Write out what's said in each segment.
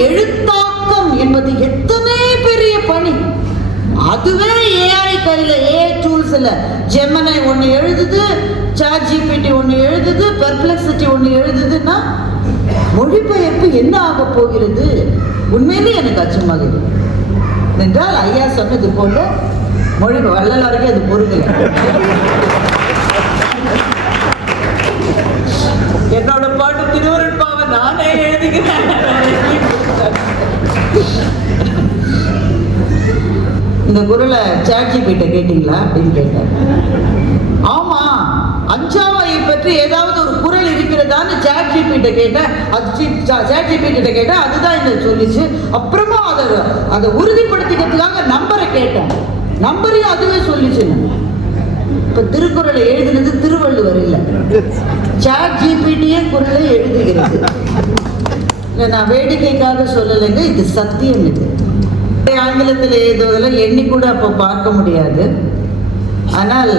எழுத்தாக்கம் என்பது எத்தனை பெரிய பணி? அதுவே ஏஐ கையில் ஏஐ டூல்ஸில் ஜெமனை ஒன்று எழுதுது சாட் ஜிபிடி ஒன்று எழுதுது பெர்ப்ளெக்சிட்டி ஒன்று எழுதுதுன்னா மொழிபெயர்ப்பு என்ன ஆக போகிறது? உண்மையிலே எனக்கு அச்சமாக இருக்கு. என்றால் ஐயா சொன்னது போல மொழி வள்ளல் வரைக்கும் அது பொருகலை என்னோட பாட்டு திருவருட்பா இந்த குரலை சாட்சி கிட்ட கேட்டீங்களா அப்படின்னு கேட்டார். ஆமா அஞ்சாவை பற்றி ஏதாவது ஒரு குரல் இருக்கிறதான்னு சாட்சி ஜிபிட்ட கேட்டேன் அது சாட் கிட்ட கேட்டேன் அதுதான் இந்த சொல்லிச்சு. அப்புறமா அதை அதை உறுதிப்படுத்திக்கிறதுக்காக நம்பரை கேட்டேன். நம்பரையும் அதுவே சொல்லிச்சு. இப்ப திருக்குறளை எழுதினது திருவள்ளுவர் இல்லை. சாட் ஜிபிடியே குரலை எழுதுகிறது. இல்லை நான் வேடிக்கைக்காக சொல்லலைங்க இது சத்தியம் இது. ஆங்கிலத்தில் எழுதுவதெல்லாம் எண்ணி கூட அப்போ பார்க்க முடியாது. ஆனால்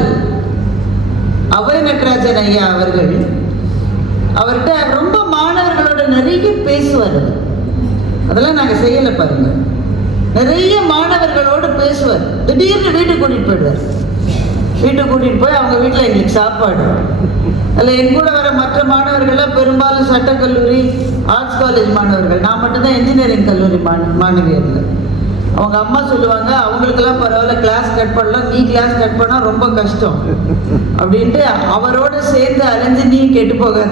அவை நடராஜன் ஐயா அவர்கள் அவர்கிட்ட ரொம்ப மாணவர்களோட நிறைய பேசுவார் அதெல்லாம் நாங்கள் செய்யலை பாருங்க. நிறைய மாணவர்களோடு பேசுவார். திடீர்னு வீட்டுக்கு கூட்டிகிட்டு போயிடுவார். வீட்டுக்கு கூட்டிகிட்டு போய் அவங்க வீட்டில் எங்களுக்கு சாப்பாடு. அதில் என் கூட வர மற்ற மாணவர்கள்லாம் பெரும்பாலும் சட்டக்கல்லூரி ஆர்ட்ஸ் காலேஜ் மாணவர்கள். நான் மட்டும்தான் இன்ஜினியரிங் கல்லூரி மாணவியர்கள். அவங்க அம்மா சொல்லுவாங்க அவங்களுக்கெல்லாம் பரவாயில்ல கிளாஸ் கட் பண்ணலாம். நீ கிளாஸ் கட் பண்ணால் ரொம்ப கஷ்டம். அப்படின்ட்டு அவரோட சேர்ந்து அலைஞ்சு நீ கெட்டு போகாத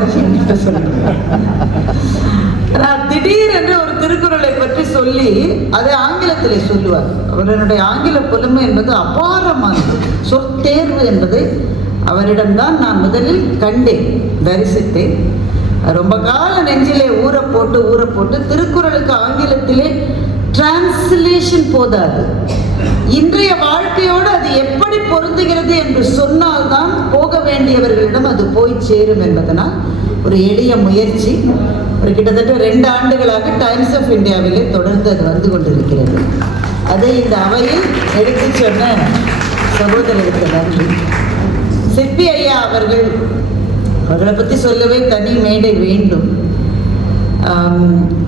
நான் திடீரென்று ஒரு திருக்குறளை பற்றி சொல்லி அதை ஆங்கிலத்தில் சொல்லுவார். அவருடைய ஆங்கில புலமை என்பது அபாரமானது. சொற்தேர்வு என்பதை அவரிடம்தான் நான் முதலில் கண்டேன் தரிசித்தேன். ரொம்ப கால நெஞ்சிலே ஊற போட்டு ஊற போட்டு திருக்குறளுக்கு ஆங்கிலத்திலே டிரான்ஸ்லேஷன் போதாது. இன்றைய வாழ்க்கையோடு அது எப்படி பொருந்துகிறது என்று சொன்னால்தான் போக வேண்டியவர்களிடம் அது போய் சேரும் என்பதனால் ஒரு எளிய முயற்சி. ஒரு கிட்டத்தட்ட ரெண்டு ஆண்டுகளாக டைம்ஸ் ஆஃப் இந்தியாவிலே தொடர்ந்து அது வந்து கொண்டிருக்கிறது. அதை இந்த அவையில் எடுத்து சொன்ன சகோதரருக்கு நன்றி. சிற்பி ஐயா அவர்கள் அவர்களை பற்றி சொல்லவே தனி மேடை வேண்டும்.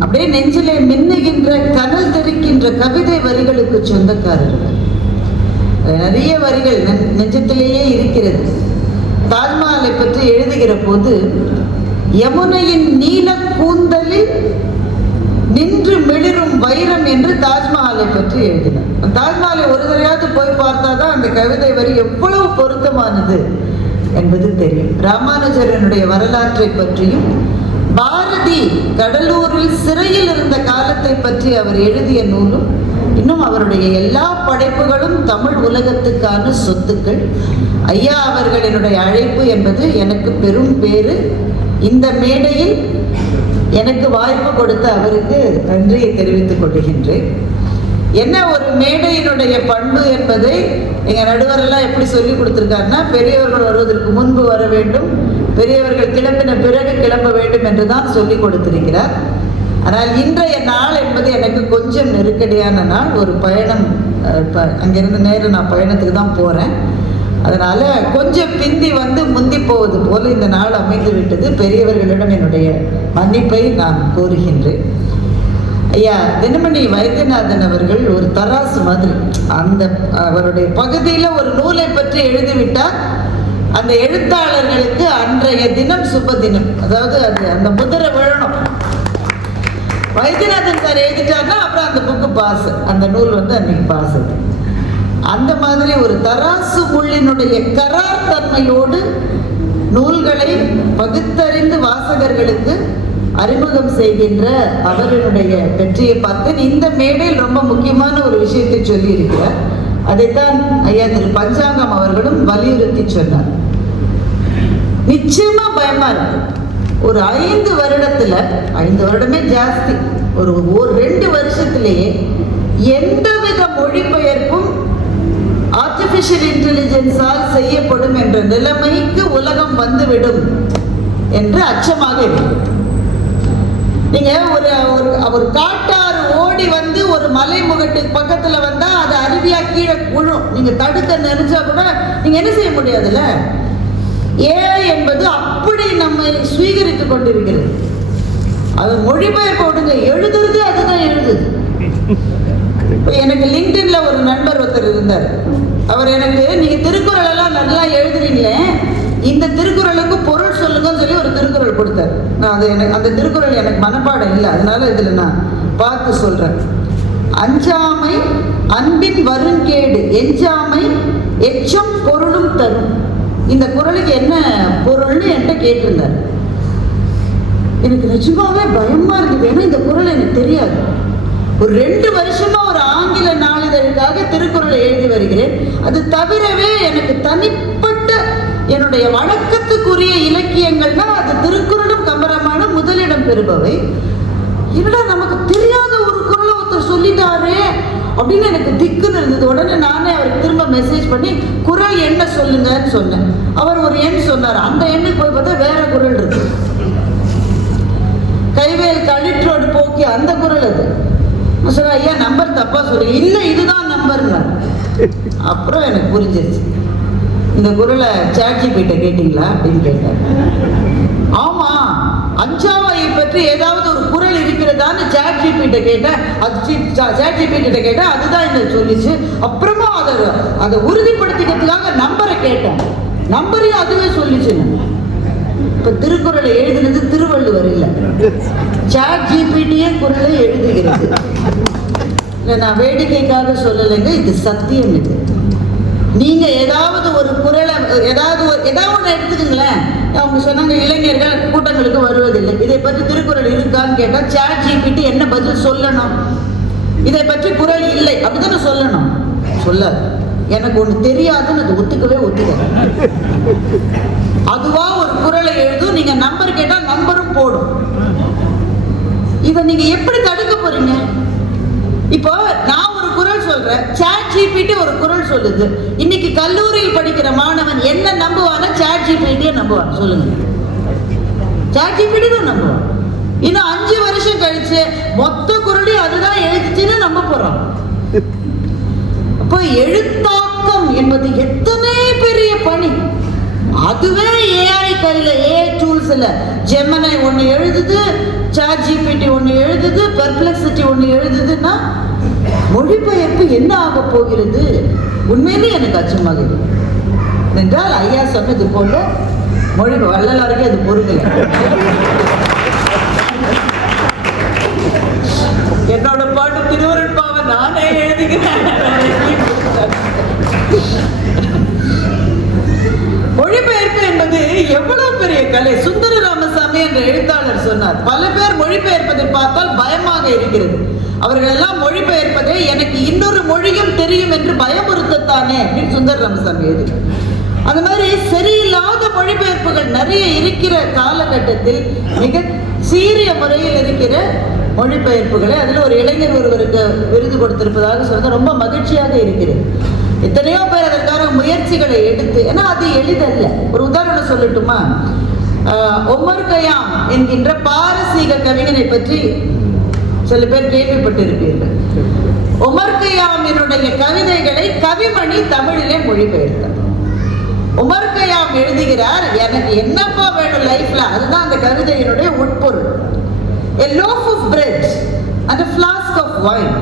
அப்படியே நெஞ்சிலே மின்னுகின்ற கனல் தெரிக்கின்ற கவிதை வரிகளுக்கு சொந்தக்காரர்கள். நிறைய வரிகள் நெஞ்சத்திலேயே இருக்கிறது. தாஜ்மஹாலை பற்றி எழுதுகிற போது யமுனையின் நீல கூந்தலில் நின்று மிளிரும் வைரம் என்று தாஜ்மஹாலை பற்றி எழுதினார். தாஜ்மஹாலை ஒரு தடையாவது போய் பார்த்தா தான் அந்த கவிதை வரி எவ்வளவு பொருத்தமானது என்பது தெரியும். ராமானுஜரனுடைய வரலாற்றை பற்றியும் பாரதி கடலூரில் சிறையில் இருந்த காலத்தை பற்றி அவர் எழுதிய நூலும் இன்னும் அவருடைய எல்லா படைப்புகளும் தமிழ் உலகத்துக்கான சொத்துக்கள். ஐயா அவர்களினுடைய அழைப்பு என்பது எனக்கு பெரும் பேறு. இந்த மேடையில் எனக்கு வாய்ப்பு கொடுத்த அவருக்கு நன்றியை தெரிவித்துக் கொள்கின்றேன். என்ன ஒரு மேடையினுடைய பண்பு என்பதை எங்கள் நடுவரெல்லாம் எப்படி சொல்லி கொடுத்துருக்காருன்னா பெரியவர்கள் வருவதற்கு முன்பு வர வேண்டும் பெரியவர்கள் கிளம்பின பிறகு கிளம்ப வேண்டும் என்று தான் சொல்லி கொடுத்திருக்கிறார். ஆனால் இன்றைய நாள் என்பது எனக்கு கொஞ்சம் நெருக்கடியான நாள். ஒரு பயணம் இப்போ அங்கேருந்து நேரம் நான் பயணத்துக்கு தான் போகிறேன் அதனால கொஞ்சம் பிந்தி வந்து முந்தி போவது போல இந்த நாள் அமைந்து விட்டது பெரியவர்களிடம் என்னுடைய மன்னிப்பை நான் கோருகின்றேன். ஐயா தினமணி வைத்தியநாதன் அவர்கள் ஒரு தராசு மாதிரி அந்த அவருடைய பகுதியில் ஒரு நூலை பற்றி எழுதிவிட்டால் அந்த எழுத்தாளர்களுக்கு அன்றைய தினம் சுப தினம் அதாவது அது அந்த முதிரை விழணும். வைத்தியநாதன் சார் எழுதிட்டாருன்னா அப்புறம் அந்த புக்கு பாஸ் அந்த நூல் வந்து அன்னைக்கு பாஸ் அந்த மாதிரி ஒரு தராசு முள்ளினுடைய கரார் தன்மையோடு நூல்களை பகுத்தறிந்து வாசகர்களுக்கு அறிமுகம் செய்கின்ற அவர்களுடைய வெற்றியை பார்த்தேன். இந்த மேடையில் ரொம்ப முக்கியமான ஒரு விஷயத்தை சொல்லியிருக்கிறார். அதைத்தான் ஐயா திரு பஞ்சாங்கம் அவர்களும் வலியுறுத்தி சொன்னார். நிச்சயமா பயமா இருக்கு. ஒரு ஐந்து வருடத்துல ஐந்து வருடமே ஜாஸ்தி. ஒரு ஒரு ரெண்டு வருஷத்திலேயே எந்தவித மொழிபெயர்ப்பும் ஆர்டிஃபிஷியல் இன்டெலிஜென்ஸால் செய்யப்படும் என்ற நிலைமைக்கு உலகம் வந்துவிடும் என்று அச்சமாக இருக்கிறது. நீங்க ஒரு ஒரு ஒரு காட்டார் ஓடி வந்து ஒரு மலை முகட்டுக்கு பக்கத்துல வந்தா அது அருவியா கீழே விழும் நீங்க தடுக்க நினைச்சா கூட நீங்க என்ன செய்ய முடியாதுல்ல? ஏழை என்பது அப்படி நம்மை சுவீகரித்து கொண்டிருக்கிறது. அது மொழிபெயர் விடுங்க. எழுதுறது அதுதான் எழுதுது இப்போ எனக்கு லிங்க்டின்ல ஒரு நண்பர் ஒருத்தர் இருந்தார். அவர் எனக்கு நீங்க திருக்குறள் எல்லாம் நல்லா எழுதுறீங்களே இந்த திருக்குறளுக்கு பொருள் சொல்லுங்கன்னு சொல்லி ஒரு திருக்குறள் கொடுத்தார். நான் அது எனக்கு அந்த திருக்குறள் எனக்கு மனப்பாடம் இல்லை அதனால இதில் நான் பார்த்து சொல்றேன். அஞ்சாமை அன்பின் வருங்கேடு எஞ்சாமை எச்சம் பொருளும் தரும். இந்த குறளுக்கு என்ன பொருள்னு என்கிட்ட கேட்டிருந்தார். எனக்கு நிஜமாவே பயமா இருக்குது ஏன்னா இந்த குறள் எனக்கு தெரியாது. ஒரு ரெண்டு வருஷமா ஒரு ஆங்கில நாளிதழுக்காக திருக்குறளை எழுதி வருகிறேன். அது தவிரவே எனக்கு தனிப்பட்ட என்னுடைய வழக்கத்துக்குரிய இலக்கியங்கள்னா அது திருக்குறளும் கம்பரமான முதலிடம் பெறுபவை. என்னடா நமக்கு தெரியாத ஒரு குரலை ஒருத்தர் சொல்லிட்டாரே அப்படின்னு எனக்கு திக்குன்னு இருந்தது. உடனே நானே அவருக்கு திரும்ப மெசேஜ் பண்ணி குறள் என்ன சொல்லுங்கன்னு சொன்னேன். அவர் ஒரு எண் சொன்னார். அந்த எண்ணுக்கு போய் பார்த்தா வேற குறள் இருக்கு. கைவேல் கழிற்றோடு போக்கி அந்த குரல் அது. நான் ஐயா நம்பர் தப்பா சொல்லு. இல்லை இதுதான் நம்பர்னா அப்புறம் எனக்கு புரிஞ்சிருச்சு. இந்த குரலை சாட்சி போயிட்ட கேட்டிங்களா அப்படின்னு கேட்டேன் ஆமா அஞ்சாவையை பற்றி ஏதாவது ஒரு குரல் இருக்கிறதான்னு சாட் ஜிபிட்ட கேட்டேன். அது சாட் கிட்ட கேட்டேன். அதுதான் என்ன சொல்லிச்சு. அப்புறமா அதை அதை உறுதிப்படுத்திக்கிறதுக்காக நம்பரை கேட்டேன். நம்பரையும் அதுவே சொல்லிச்சுன்னு இப்ப திருக்குறளை எழுதினது திருவள்ளுவர் இல்லை. சாட் ஜிபிடியே குரலை எழுதுகிறது. நான் வேடிக்கைக்காக சொல்லலைங்க இது சத்தியம் இது. நீங்க ஏதாவது ஒரு குரலை ஏதாவது ஒரு ஏதாவது ஒன்று எடுத்துக்கங்களேன். அவங்க சொன்னாங்க இளைஞர்கள் கூட்டங்களுக்கு வருவதில்லை. இதை பற்றி திருக்குறள் இருக்கான்னு கேட்டால் சாட் ஜிபிட்டு என்ன பதில் சொல்லணும்? இதை பற்றி குரல் இல்லை அப்படிதானே சொல்லணும்? சொல்லாது. எனக்கு ஒன்று தெரியாதுன்னு அது ஒத்துக்கவே ஒத்துக்க அதுவா ஒரு குரலை எழுதும் நீங்க நம்பர் கேட்டால் நம்பரும் போடும். இதை நீங்க எப்படி தடுக்க போறீங்க? இப்போ நான் ஒரு குரல் சொல்றேன். சாட் ஜிபிடி ஒரு குரல் சொல்லுது. இன்னைக்கு கல்லூரியில் படிக்கிற மாணவன் என்ன நம்புவானா சாட் ஜிபிடியை நம்புவான். சொல்லுங்க. சாட் ஜிபிடி தான் நம்புவான். இன்னும் அஞ்சு வருஷம் கழிச்சு மொத்த குரலையும் அதுதான் எழுதிச்சுன்னு நம்ப போறோம். அப்போ எழுத்தாக்கம் என்பது எத்தனை பெரிய பணி? அதுவே ஏஐ கையில் ஏஐ டூல்ஸ் ஜெமனை ஒன்று எழுதுது சாட் ஜிபிடி ஒன்று எழுதுது பெர்ப்ளெக்சிட்டி ஒன்று எழுதுதுன்னா மொழிபெயர்ப்பு என்ன ஆக போகிறது? உண்மையிலே எனக்கு அச்சமாக என்றால் ஐயா சொன்னது போல மொழி வள்ளலாருக்கே அது பொருங்கல என்னோட பாட்டு திருவருட்பாவை நானே எழுதுகிறேன். இருக்கிறது. அவர்கள் எல்லாம் மொழிபெயர்ப்பதே எனக்கு இன்னொரு மொழியும் தெரியும் என்று பயமுறுத்தத்தானே அப்படின்னு சுந்தர் ராமசாமி எழுதி. அந்த மாதிரி சரியில்லாத மொழிபெயர்ப்புகள் நிறைய இருக்கிற காலகட்டத்தில் மிக சீரிய முறையில் இருக்கிற மொழிபெயர்ப்புகளை அதில் ஒரு இளைஞர் ஒருவருக்கு விருது கொடுத்திருப்பதாக சொல்றது ரொம்ப மகிழ்ச்சியாக இருக்கிறது. எத்தனையோ பேர் அதற்கான முயற்சிகளை எடுத்து ஏன்னா அது எளிதல்ல. ஒரு உதாரணம் சொல்லட்டுமா? ஆஹ் ஒமர் கயாம் என்கின்ற பாரசீக கவிஞனை பற்றி சில பேர் கேள்விப்பட்டிருப்பீர்கள். ஒமர் கயாமினுடைய கவிதைகளை கவிமணி தமிழிலே மொழிபெயர்த்தார். உமர் கயாம் எழுதுகிறார் எனக்கு என்னப்பா வேணும் லைஃப்ல அதுதான் அந்த கவிதையினுடைய உட்பொருள். A loaf of bread and a flask of wine.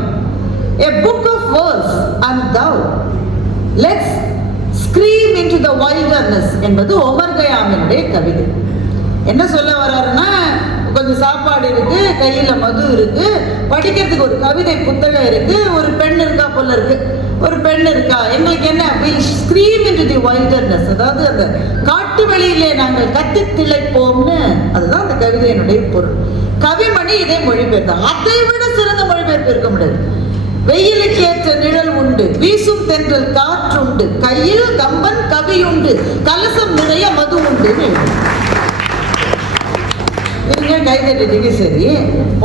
A book of verse and thou. Let's scream into the wilderness என்பது ஒமர் கயாமினுடைய கவிதை. என்ன சொல்ல வர்றாருன்னா கொஞ்சம் சாப்பாடு இருக்கு கையில மது இருக்கு படிக்கிறதுக்கு ஒரு கவிதை புத்தகம் இருக்கு ஒரு பெண் இருக்கா போல இருக்கு. ஒரு பெண் இருக்கா? எங்களுக்கு என்ன? ஸ்கிரீம் இன்டு தி வைல்டர்னஸ் அதாவது அந்த காட்டு வெளியிலே நாங்கள் கத்தி திளைப்போம்னு. அதுதான் அந்த கவிதையினுடைய பொருள். கவிமணி இதே மொழிபெயர்த்தாங்க அதை விட சிறந்த மொழிபெயர்ப்பு இருக்க முடியாது. வெயிலுக்கு ஏற்ற நிழல் உண்டு வீசும் தென்றல் காற்றுண்டு கையில் கம்பன் கவி உண்டு கலசம் நிறைய மது உண்டு நீங்க கை தட்டிட்டீங்க? சரி.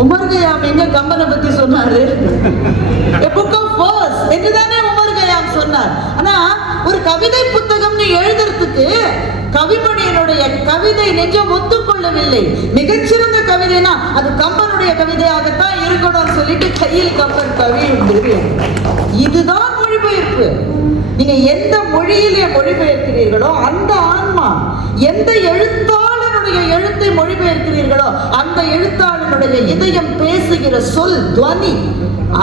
உமர் கயாம் எங்க கம்பனை பத்தி சொன்னாரு? A book of என்றுதானே உமர் கயாம் சொன்னார்? ஆனா ஒரு கவிதை புத்தகம்னு எழுதுறதுக்கு கவிமணியனுடைய கவிதை நெஞ்சம் ஒத்துக்கொள்ளவில்லை. மிகச்சிறந்த கவிதைனா அது கம்பனுடைய கவிதையாகத்தான் இருக்கணும்னு சொல்லிட்டு கையில் கம்பன் கவி உண்டு. இதுதான் மொழிபெயர்ப்பு. நீங்க எந்த மொழியிலே மொழிபெயர்க்கிறீர்களோ அந்த ஆன்மா எந்த எழுத்தாளனுடைய யாருடைய எழுத்தை மொழிபெயர்க்கிறீர்களோ அந்த எழுத்தாளனுடைய இதயம் பேசுகிற சொல் துவனி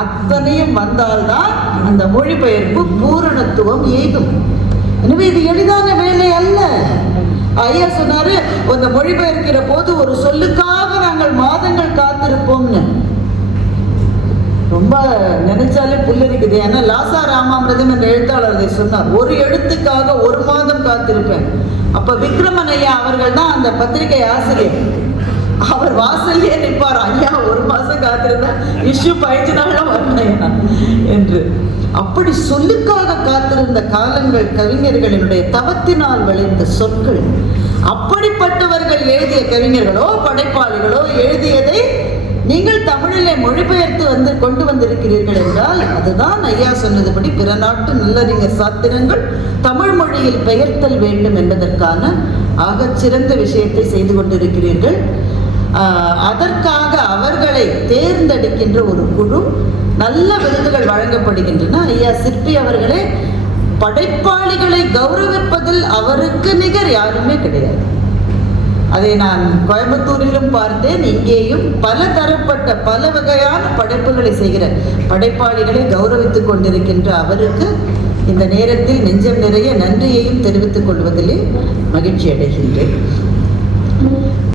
அத்தனையும் வந்தால்தான் அந்த மொழிபெயர்ப்பு பூரணத்துவம் ஏதும். எனவே இது எளிதான வேலை அல்ல. ஐயா சொன்னாரு அந்த மொழிபெயர்க்கிற போது ஒரு சொல்லுக்காக நாங்கள் மாதங்கள் காத்திருப்போம்னு. ரொம்ப நினைச்சாலே புல்லரிக்குது ஏன்னா லாசா ராமாமிரதம் என்ற எழுத்தாளர் அதை சொன்னார். ஒரு எழுத்துக்காக ஒரு மாதம் காத்திருப்பேன். அப்ப விக்ரமன் ஐயா அவர்கள் தான் அந்த பத்திரிகை ஆசிரியர். அவர் வாசல்லே நிற்பார். ஐயா ஒரு மாசம் காத்திருந்தா இஷ்யூ பதினஞ்சு நாள்ல வரணையா என்று. அப்படி சொல்லுக்காக காத்திருந்த காலங்கள் கவிஞர்களினுடைய தவத்தினால் விளைந்த சொற்கள். அப்படிப்பட்டவர்கள் எழுதிய கவிஞர்களோ படைப்பாளிகளோ எழுதியதை தமிழை மொழிபெயர்த்து வந்து கொண்டு வந்திருக்கிறீர்கள் என்றால் அதுதான் ஐயா சொன்னதுபடி பிற நாட்டு நல்லறிஞர் சாத்திரங்கள் தமிழ் மொழியில் பெயர்த்தல் வேண்டும் என்பதற்கான ஆகச் சிறந்த விஷயத்தை செய்து கொண்டிருக்கிறீர்கள். ஆஹ், அதற்காக அவர்களை தேர்ந்தெடுக்கின்ற ஒரு குழு நல்ல விருதுகள் வழங்கப்படுகின்றன. ஐயா சிற்பி அவர்களே படைப்பாளிகளை கௌரவிப்பதில் அவருக்கு நிகர் யாருமே கிடையாது. அதை நான் கோயம்புத்தூரிலும் பார்த்தேன் இங்கேயும் பல தரப்பட்ட பல வகையான படைப்புகளை செய்கிற படைப்பாளிகளை கௌரவித்துக் கொண்டிருக்கின்ற அவருக்கு இந்த நேரத்தில் நெஞ்சம் நிறைய நன்றியையும் தெரிவித்துக் கொள்வதிலே மகிழ்ச்சி அடைகின்றேன்